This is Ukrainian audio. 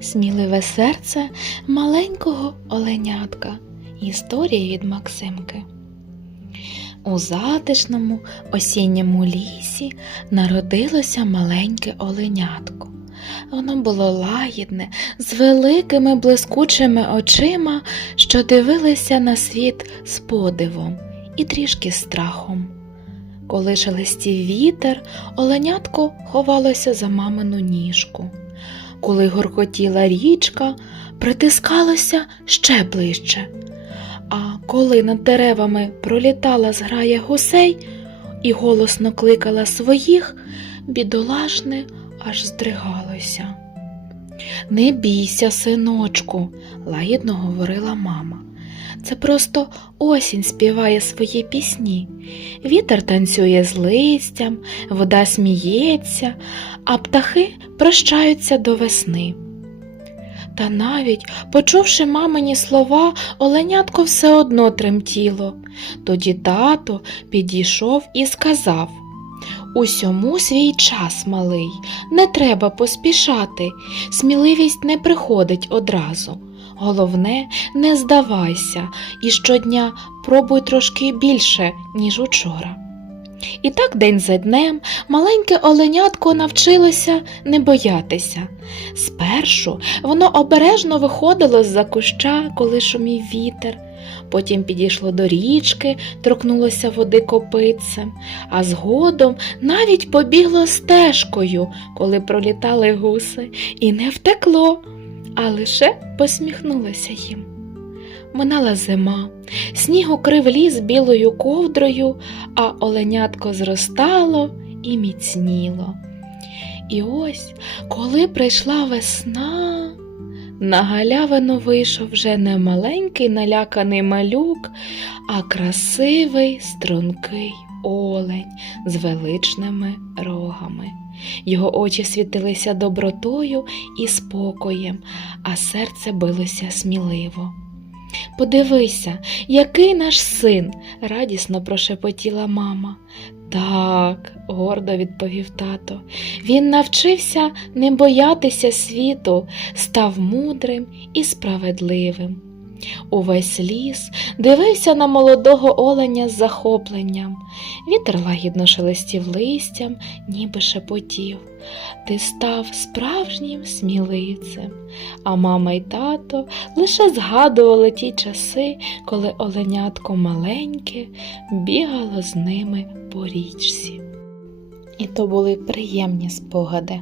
Сміливе серце маленького оленятка. Історія від Максимки. У затишному осінньому лісі народилося маленьке оленятко. Воно було лагідне, з великими блискучими очима, що дивилися на світ з подивом і трішки страхом. Коли шелестів вітер, оленятко ховалося за мамину ніжку. Коли горкотіла річка, притискалося ще ближче. А коли над деревами пролітала зграя гусей і голосно кликала своїх, бідолашне аж здригалося. Не бійся, синочку, лагідно говорила мама. Це просто осінь співає свої пісні. Вітер танцює з листям, вода сміється, а птахи прощаються до весни. Та навіть, почувши мамині слова, оленятко все одно тремтіло. Тоді тато підійшов і сказав Усьому свій час, малий, не треба поспішати, сміливість не приходить одразу. Головне, не здавайся і щодня пробуй трошки більше, ніж учора. І так день за днем маленьке оленятко навчилося не боятися. Спершу воно обережно виходило з-за куща, коли шумів вітер, потім підійшло до річки, торкнулося води копитцем, а згодом навіть побігло стежкою, коли пролітали гуси, і не втекло, а лише посміхнулося їм. Минала зима, сніг укрив ліс білою ковдрою, а оленятко зростало і міцніло. І ось, коли прийшла весна, на галявину вийшов вже не маленький наляканий малюк, а красивий стрункий олень з величними рогами. Його очі світилися добротою і спокоєм, а серце билося сміливо. Подивися, який наш син, радісно прошепотіла мама. Так, гордо відповів тато. Він навчився не боятися світу, став мудрим і справедливим. Увесь ліс дивився на молодого оленя з захопленням. Вітер лагідно шелестів листям, ніби шепотів. Ти став справжнім сміливцем, а мама й тато лише згадували ті часи, коли оленятко маленьке бігало з ними по річці. І то були приємні спогади.